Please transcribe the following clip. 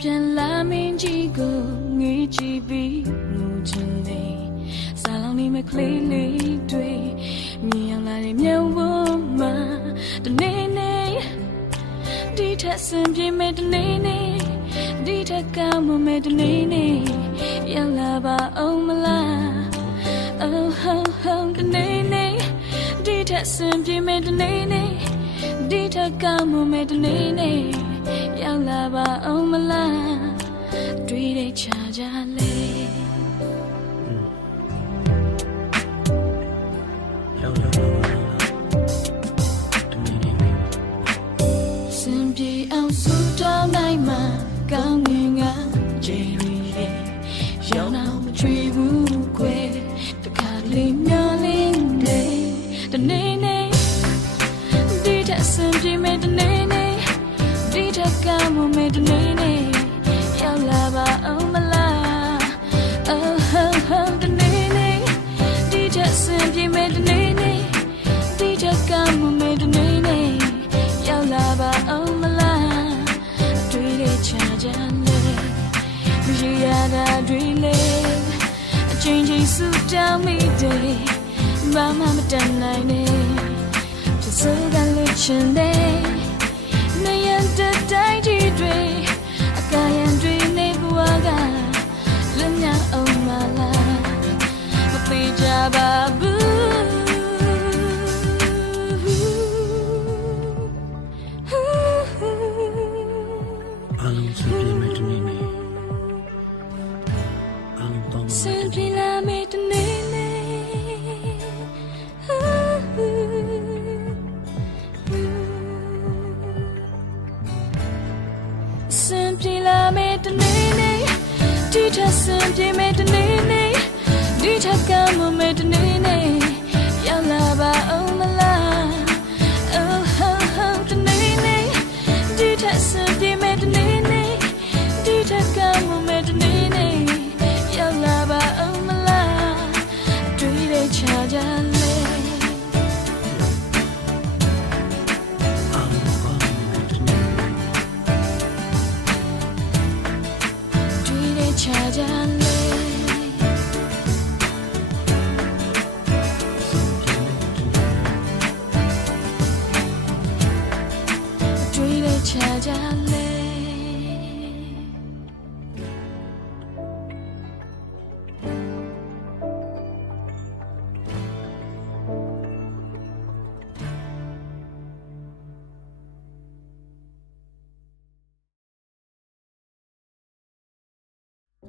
ပြန်လာမင်းကြီးကိုငေးကြည့်ပြီးငိုချင်နေစားလောင်နေမကလေးလေးတွေမြင်အောင်လာတဲ့မြဝမှာတနေ့နေ့ဒီထက်စင်ပြေမဲ့တနေ့နေ့ဒီထက်ကမမဲ့တနေ့နေ့ရောက်လာပါအောင်မလား Oh ho ho တနေ့နေ့ဒီထက်စင်ပြေမဲ့တနေ့နေ့ဒီ ထက်ကမမဲ့တနေ့နေ့ရောက်လာပါအောင်မလားတွေ့တဲ့ချာကြလေရောက်ရောက်ရောက်ရောက်တမီးနေပြီစင်ပြေအောင်စူတောင်းနိုင်မှာကောင်းငင်ကဂျယ်ရီရဲ့ရောက်တော့မချွေဘူးခွဲတခါလေးမျောလင်းတယ်တနေ့နေ့ဒီ ထက်စင်ပြေမဲ့တနေ့နေ့ဒီထက်ကမမဲ့တနေ့နေ့ရောက်လာပါအောင်မလား Oh ho ho တနေ့နေ့ဒီထက်စင်ပြေမဲ့တနေ့နေ့ဒီထက်ကမမဲ့တနေ့နေ့ရောက်လာပါအောင်မလားတွေ့တဲ့ချာချာလေမရရတာတွေ့လေအချိန်ချင်းဆူတောင်းမိတယ်ဘာမှမတန်နိုင်နဲ့ ဖြစ်စေကလေးချင်တယ်နေရတဲ့တိုင်းကြီးတွေအကာယံတွေနေဘဝကလွတ်မြောက်အောင်မလား မေတနေနေဒီထက်စင်ပြေမေတနေနေဒီထက်ကမမေတနေ 恰恰。